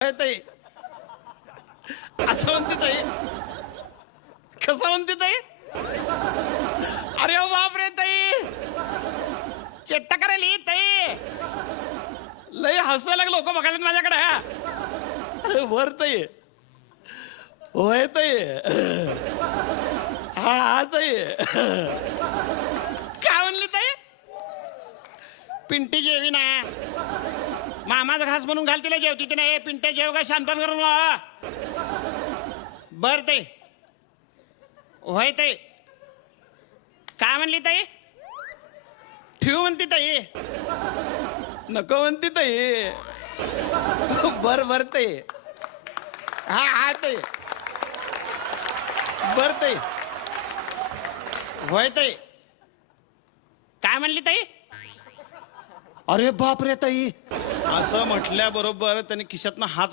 ताई असं म्हणते ताई, कसं म्हणते ताई? अरे बाप रे ताई, चेष्टा करायली ताई, लय हसायला लोक बघायला माझ्याकडे. वर ताई, होय ताई, हा हा ताई, काय म्हणली ताई? पिंटी जेवी ना, मामाचा घास बनवून घाल तिला, जेवती ती नाही. पिंट्या जेव का शांतपण करून. बर ताई, होय ताई, काय म्हणली ताई? ठेवू म्हणती ताई, नको म्हणती ताई. बर बर ताई, हा हा ताई, बर ताई, होय ताई, काय म्हणली ताई? अरे बाप रे ताई, असं म्हटल्याबरोबर त्याने खिशातनं हात